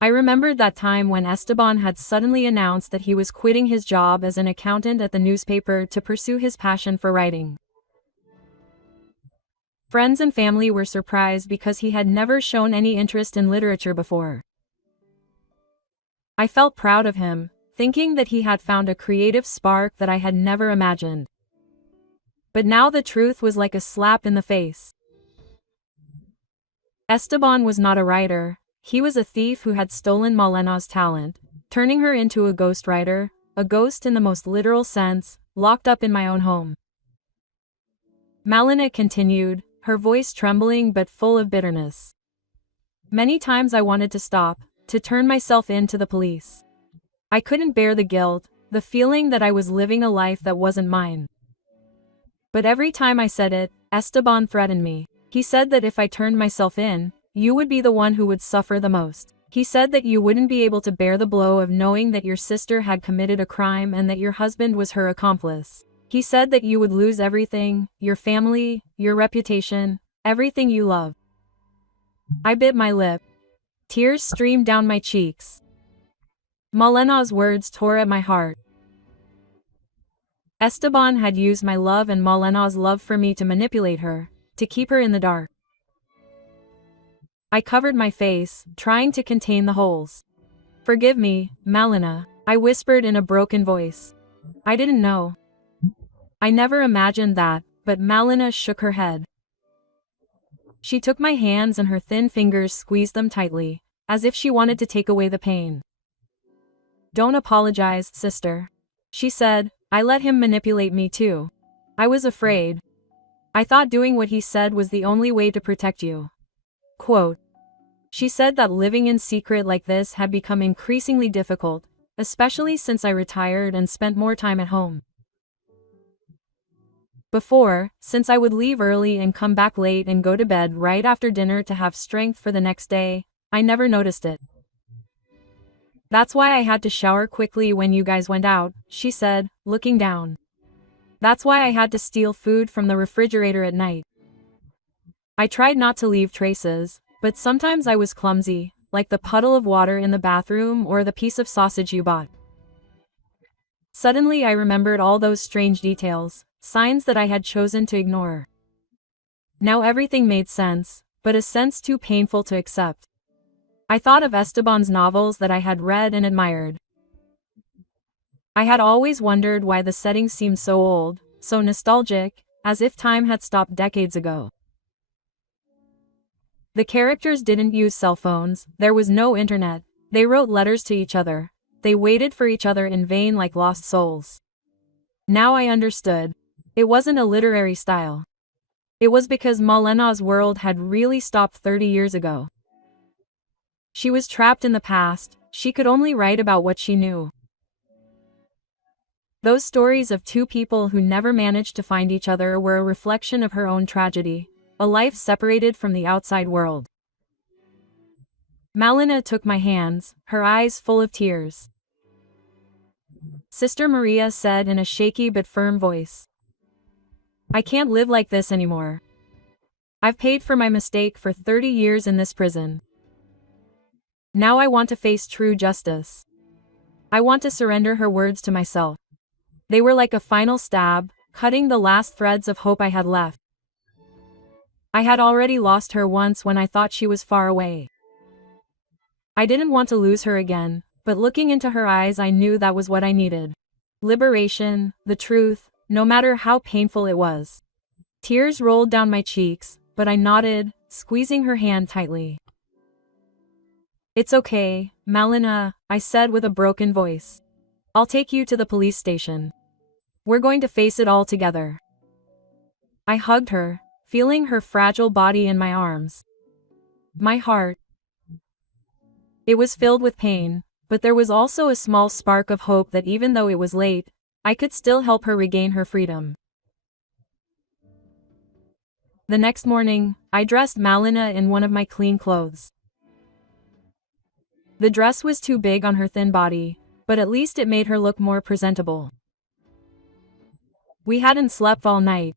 I remembered that time when Esteban had suddenly announced that he was quitting his job as an accountant at the newspaper to pursue his passion for writing. Friends and family were surprised because he had never shown any interest in literature before. I felt proud of him, thinking that he had found a creative spark that I had never imagined. But now the truth was like a slap in the face. Esteban was not a writer. He was a thief who had stolen Malena's talent, turning her into a ghostwriter, a ghost in the most literal sense, locked up in my own home. Malina continued, her voice trembling but full of bitterness. Many times I wanted to stop, to turn myself in to the police. I couldn't bear the guilt, the feeling that I was living a life that wasn't mine. But every time I said it, Esteban threatened me. He said that if I turned myself in, you would be the one who would suffer the most. He said that you wouldn't be able to bear the blow of knowing that your sister had committed a crime and that your husband was her accomplice. He said that you would lose everything, your family, your reputation, everything you love. I bit my lip. Tears streamed down my cheeks. Malena's words tore at my heart. Esteban had used my love and Malena's love for me to manipulate her, to keep her in the dark. I covered my face, trying to contain the holes. Forgive me, Malina, I whispered in a broken voice. I didn't know. I never imagined that, but Malina shook her head. She took my hands and her thin fingers squeezed them tightly, as if she wanted to take away the pain. Don't apologize, sister. She said, I let him manipulate me too. I was afraid. I thought doing what he said was the only way to protect you. Quote. She said that living in secret like this had become increasingly difficult, especially since I retired and spent more time at home. Before, since I would leave early and come back late and go to bed right after dinner to have strength for the next day, I never noticed it. That's why I had to shower quickly when you guys went out, she said, looking down. That's why I had to steal food from the refrigerator at night. I tried not to leave traces, but sometimes I was clumsy, like the puddle of water in the bathroom or the piece of sausage you bought. Suddenly I remembered all those strange details, signs that I had chosen to ignore. Now everything made sense, but a sense too painful to accept. I thought of Esteban's novels that I had read and admired. I had always wondered why the settings seemed so old, so nostalgic, as if time had stopped decades ago. The characters didn't use cell phones, there was no internet, they wrote letters to each other, they waited for each other in vain like lost souls. Now I understood. It wasn't a literary style. It was because Malena's world had really stopped 30 years ago. She was trapped in the past, she could only write about what she knew. Those stories of two people who never managed to find each other were a reflection of her own tragedy, a life separated from the outside world. Malina took my hands, her eyes full of tears. Sister Maria said in a shaky but firm voice. I can't live like this anymore. I've paid for my mistake for 30 years in this prison. Now I want to face true justice. I want to surrender her words to myself. They were like a final stab, cutting the last threads of hope I had left. I had already lost her once when I thought she was far away. I didn't want to lose her again, but looking into her eyes I knew that was what I needed. Liberation, the truth, no matter how painful it was. Tears rolled down my cheeks, but I nodded, squeezing her hand tightly. "It's okay, Malina," I said with a broken voice. "I'll take you to the police station. We're going to face it all together." I hugged her, feeling her fragile body in my arms. My heart. It was filled with pain, but there was also a small spark of hope that even though it was late, I could still help her regain her freedom. The next morning, I dressed Malina in one of my clean clothes. The dress was too big on her thin body, but at least it made her look more presentable. We hadn't slept all night.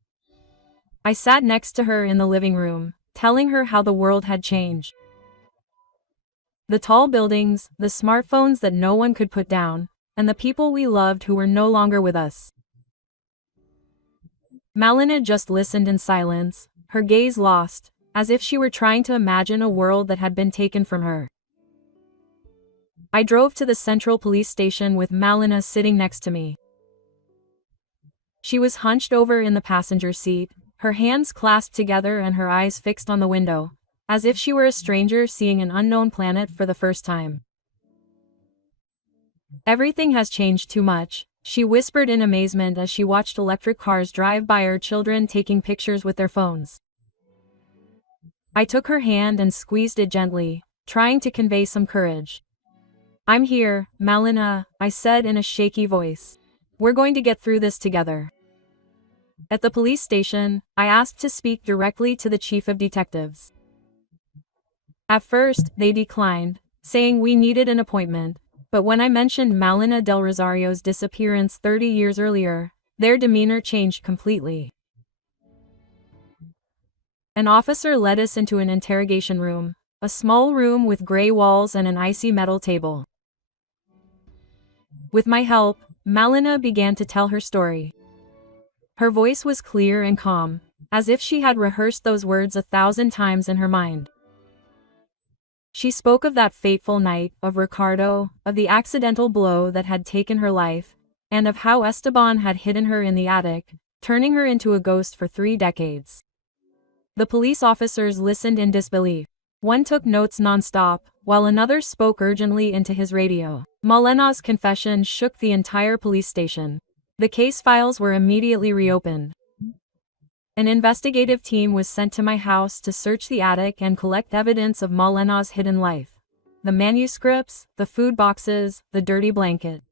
I sat next to her in the living room, telling her how the world had changed. The tall buildings, the smartphones that no one could put down, and the people we loved who were no longer with us. Malina just listened in silence, her gaze lost, as if she were trying to imagine a world that had been taken from her. I drove to the central police station with Malina sitting next to me. She was hunched over in the passenger seat, her hands clasped together and her eyes fixed on the window, as if she were a stranger seeing an unknown planet for the first time. "Everything has changed too much," she whispered in amazement as she watched electric cars drive by or children taking pictures with their phones. I took her hand and squeezed it gently, trying to convey some courage. "I'm here, Malina," I said in a shaky voice. "We're going to get through this together." At the police station, I asked to speak directly to the chief of detectives. At first, they declined, saying we needed an appointment, but when I mentioned Malina del Rosario's disappearance 30 years earlier, their demeanor changed completely. An officer led us into an interrogation room, a small room with gray walls and an icy metal table. With my help, Malina began to tell her story. Her voice was clear and calm, as if she had rehearsed those words 1,000 times in her mind. She spoke of that fateful night, of Ricardo, of the accidental blow that had taken her life, and of how Esteban had hidden her in the attic, turning her into a ghost for 3 decades. The police officers listened in disbelief. One took notes non-stop, while another spoke urgently into his radio. Malina's confession shook the entire police station. The case files were immediately reopened. An investigative team was sent to my house to search the attic and collect evidence of Malina's hidden life. The manuscripts, the food boxes, the dirty blanket.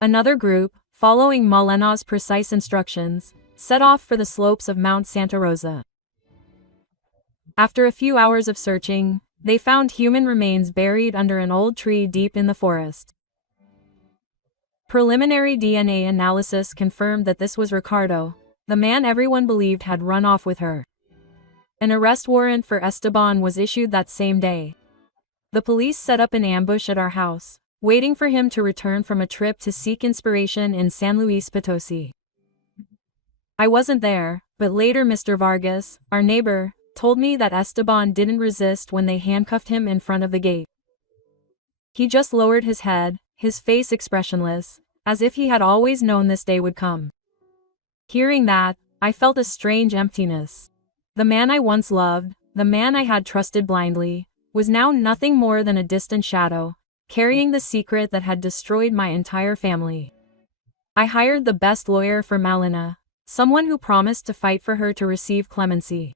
Another group, following Malina's precise instructions, set off for the slopes of Mount Santa Rosa. After a few hours of searching, they found human remains buried under an old tree deep in the forest. Preliminary DNA analysis confirmed that this was Ricardo, the man everyone believed had run off with her. An arrest warrant for Esteban was issued that same day. The police set up an ambush at our house, waiting for him to return from a trip to seek inspiration in San Luis Potosi. I wasn't there, but later Mr. Vargas, our neighbor, told me that Esteban didn't resist when they handcuffed him in front of the gate. He just lowered his head, his face expressionless, as if he had always known this day would come. Hearing that, I felt a strange emptiness. The man I once loved, the man I had trusted blindly, was now nothing more than a distant shadow, carrying the secret that had destroyed my entire family. I hired the best lawyer for Malina, someone who promised to fight for her to receive clemency.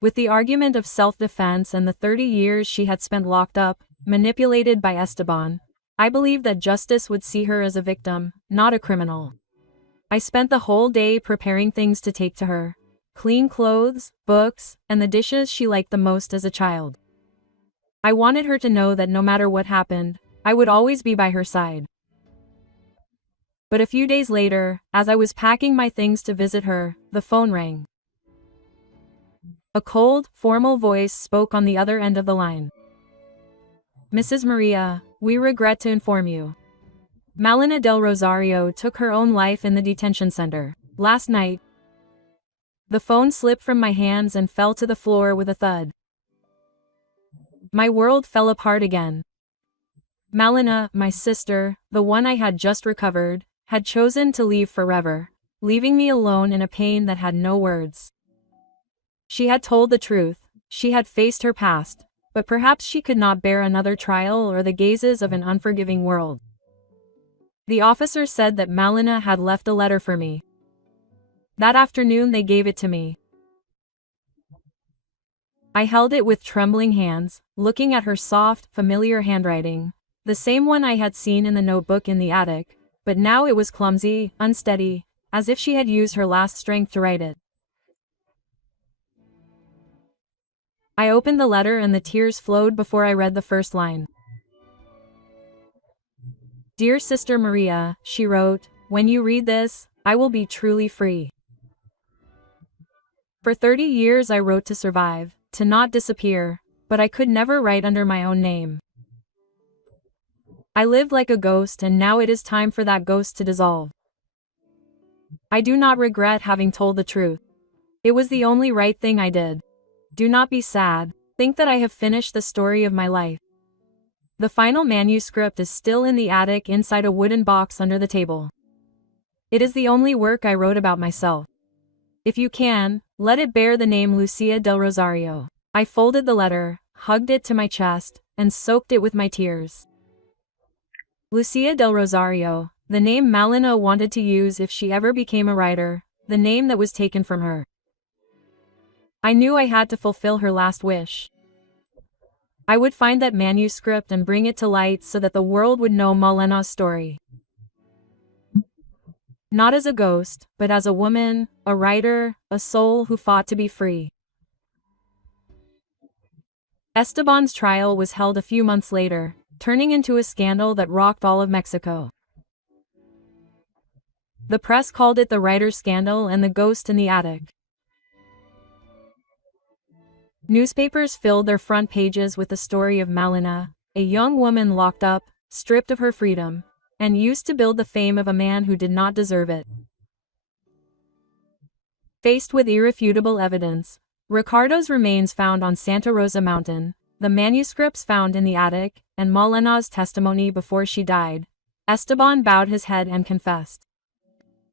With the argument of self-defense and the 30 years she had spent locked up, manipulated by Esteban, I believed that justice would see her as a victim, not a criminal. I spent the whole day preparing things to take to her: clean clothes, books, and the dishes she liked the most as a child. I wanted her to know that no matter what happened, I would always be by her side. But a few days later, as I was packing my things to visit her, the phone rang. A cold, formal voice spoke on the other end of the line. "Mrs. Maria, we regret to inform you. Malina del Rosario took her own life in the detention center last night." The phone slipped from my hands and fell to the floor with a thud. My world fell apart again. Malina, my sister, the one I had just recovered, had chosen to leave forever, leaving me alone in a pain that had no words. She had told the truth, she had faced her past, but perhaps she could not bear another trial or the gazes of an unforgiving world. The officer said that Malina had left a letter for me. That afternoon they gave it to me. I held it with trembling hands, looking at her soft, familiar handwriting, the same one I had seen in the notebook in the attic, but now it was clumsy, unsteady, as if she had used her last strength to write it. I opened the letter and the tears flowed before I read the first line. "Dear Sister Maria," she wrote, "when you read this, I will be truly free. For 30 years I wrote to survive, to not disappear, but I could never write under my own name. I lived like a ghost and now it is time for that ghost to dissolve. I do not regret having told the truth. It was the only right thing I did. Do not be sad, think that I have finished the story of my life. The final manuscript is still in the attic inside a wooden box under the table. It is the only work I wrote about myself. If you can, let it bear the name Lucia del Rosario." I folded the letter, hugged it to my chest, and soaked it with my tears. Lucia del Rosario, the name Malina wanted to use if she ever became a writer, the name that was taken from her. I knew I had to fulfill her last wish. I would find that manuscript and bring it to light so that the world would know Malina's story. Not as a ghost, but as a woman, a writer, a soul who fought to be free. Esteban's trial was held a few months later, turning into a scandal that rocked all of Mexico. The press called it the writer's scandal and the ghost in the attic. Newspapers filled their front pages with the story of Malina, a young woman locked up, stripped of her freedom, and used to build the fame of a man who did not deserve it. Faced with irrefutable evidence, Ricardo's remains found on Santa Rosa Mountain, the manuscripts found in the attic, and Malina's testimony before she died, Esteban bowed his head and confessed.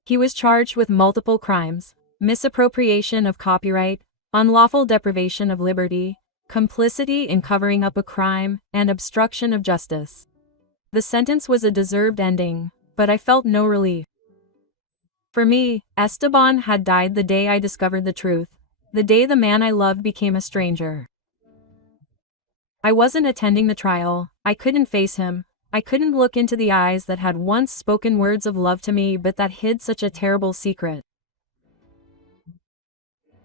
He was charged with multiple crimes: misappropriation of copyright, unlawful deprivation of liberty, complicity in covering up a crime, and obstruction of justice. The sentence was a deserved ending, but I felt no relief. For me, Esteban had died the day I discovered the truth, the day the man I loved became a stranger. I wasn't attending the trial, I couldn't face him, I couldn't look into the eyes that had once spoken words of love to me but that hid such a terrible secret.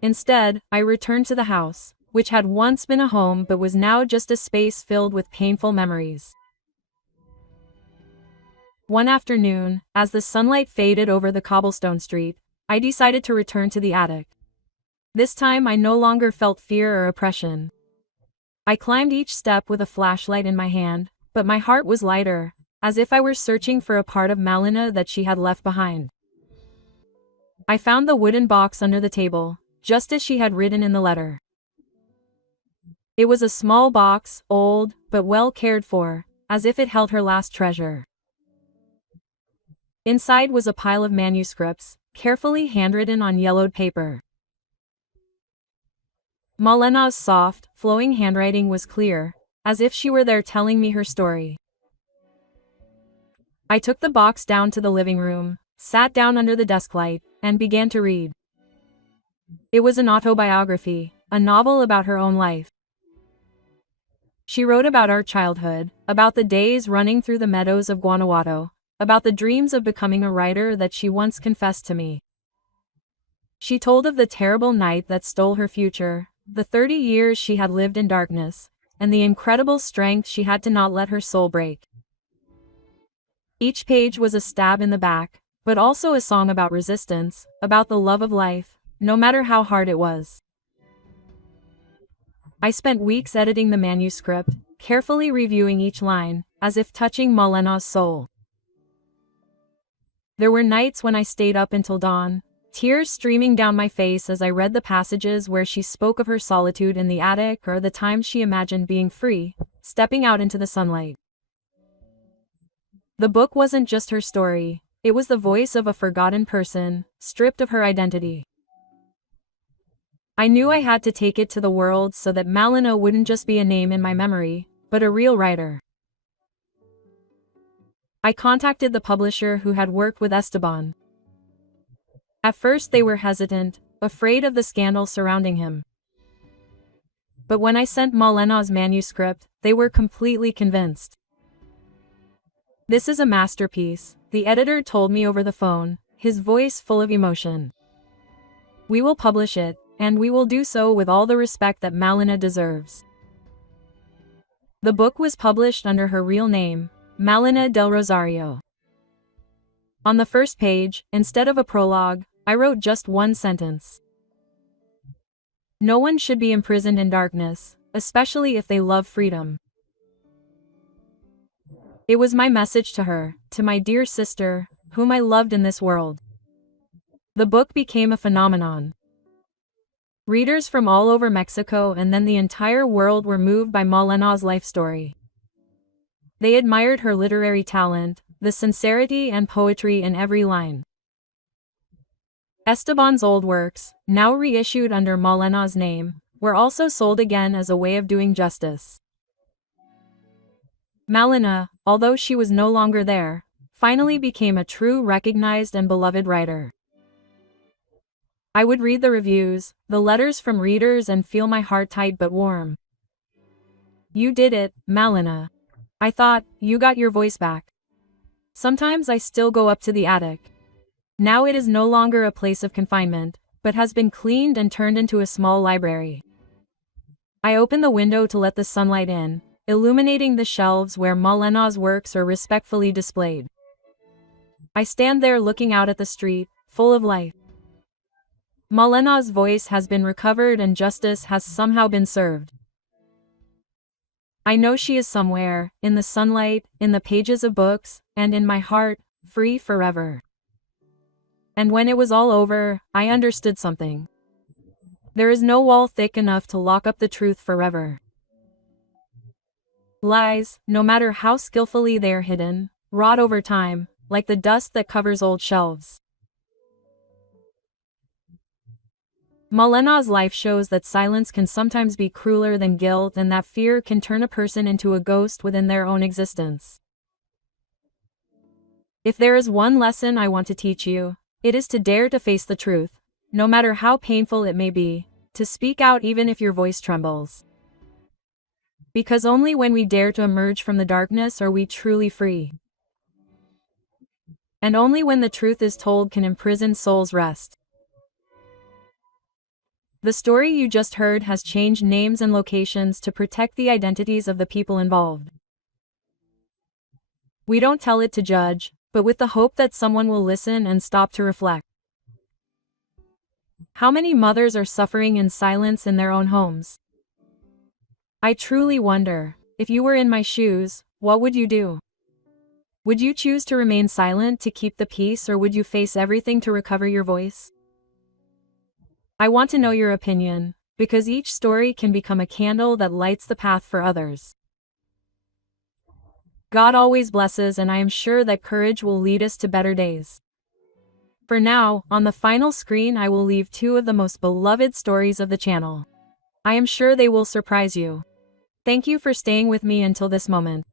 Instead, I returned to the house, which had once been a home but was now just a space filled with painful memories. One afternoon, as the sunlight faded over the cobblestone street, I decided to return to the attic. This time I no longer felt fear or oppression. I climbed each step with a flashlight in my hand, but my heart was lighter, as if I were searching for a part of Malina that she had left behind. I found the wooden box under the table, just as she had written in the letter. It was a small box, old, but well cared for, as if it held her last treasure. Inside was a pile of manuscripts, carefully handwritten on yellowed paper. Malina's soft, flowing handwriting was clear, as if she were there telling me her story. I took the box down to the living room, sat down under the desk light, and began to read. It was an autobiography, a novel about her own life. She wrote about our childhood, about the days running through the meadows of Guanajuato, about the dreams of becoming a writer that she once confessed to me. She told of the terrible night that stole her future, the 30 years she had lived in darkness, and the incredible strength she had to not let her soul break. Each page was a stab in the back, but also a song about resistance, about the love of life, no matter how hard it was. I spent weeks editing the manuscript, carefully reviewing each line, as if touching Malina's soul. There were nights when I stayed up until dawn, tears streaming down my face as I read the passages where she spoke of her solitude in the attic or the times she imagined being free, stepping out into the sunlight. The book wasn't just her story, it was the voice of a forgotten person, stripped of her identity. I knew I had to take it to the world so that Malina wouldn't just be a name in my memory, but a real writer. I contacted the publisher who had worked with Esteban. At first they were hesitant, afraid of the scandal surrounding him. But when I sent Malina's manuscript, they were completely convinced. "This is a masterpiece," the editor told me over the phone, his voice full of emotion. "We will publish it, and we will do so with all the respect that Malina deserves." The book was published under her real name, Malina del Rosario. On the first page, instead of a prologue, I wrote just one sentence. "No one should be imprisoned in darkness, especially if they love freedom." It was my message to her, to my dear sister, whom I loved in this world. The book became a phenomenon. Readers from all over Mexico and then the entire world were moved by Malina's life story. They admired her literary talent, the sincerity and poetry in every line. Esteban's old works, now reissued under Malina's name, were also sold again as a way of doing justice. Malina, although she was no longer there, finally became a true recognized and beloved writer. I would read the reviews, the letters from readers and feel my heart tight but warm. "You did it, Malina." I thought, "You got your voice back." Sometimes I still go up to the attic. Now it is no longer a place of confinement, but has been cleaned and turned into a small library. I open the window to let the sunlight in, illuminating the shelves where Malina's works are respectfully displayed. I stand there looking out at the street, full of life. Malina's voice has been recovered and justice has somehow been served. I know she is somewhere, in the sunlight, in the pages of books, and in my heart, free forever. And when it was all over, I understood something. There is no wall thick enough to lock up the truth forever. Lies, no matter how skillfully they are hidden, rot over time, like the dust that covers old shelves. Malina's life shows that silence can sometimes be crueler than guilt and that fear can turn a person into a ghost within their own existence. If there is one lesson I want to teach you, it is to dare to face the truth, no matter how painful it may be, to speak out even if your voice trembles. Because only when we dare to emerge from the darkness are we truly free. And only when the truth is told can imprisoned souls rest. The story you just heard has changed names and locations to protect the identities of the people involved. We don't tell it to judge, but with the hope that someone will listen and stop to reflect. How many mothers are suffering in silence in their own homes? I truly wonder, if you were in my shoes, what would you do? Would you choose to remain silent to keep the peace, or would you face everything to recover your voice? I want to know your opinion, because each story can become a candle that lights the path for others. God always blesses, and I am sure that courage will lead us to better days. For now, on the final screen I will leave two of the most beloved stories of the channel. I am sure they will surprise you. Thank you for staying with me until this moment.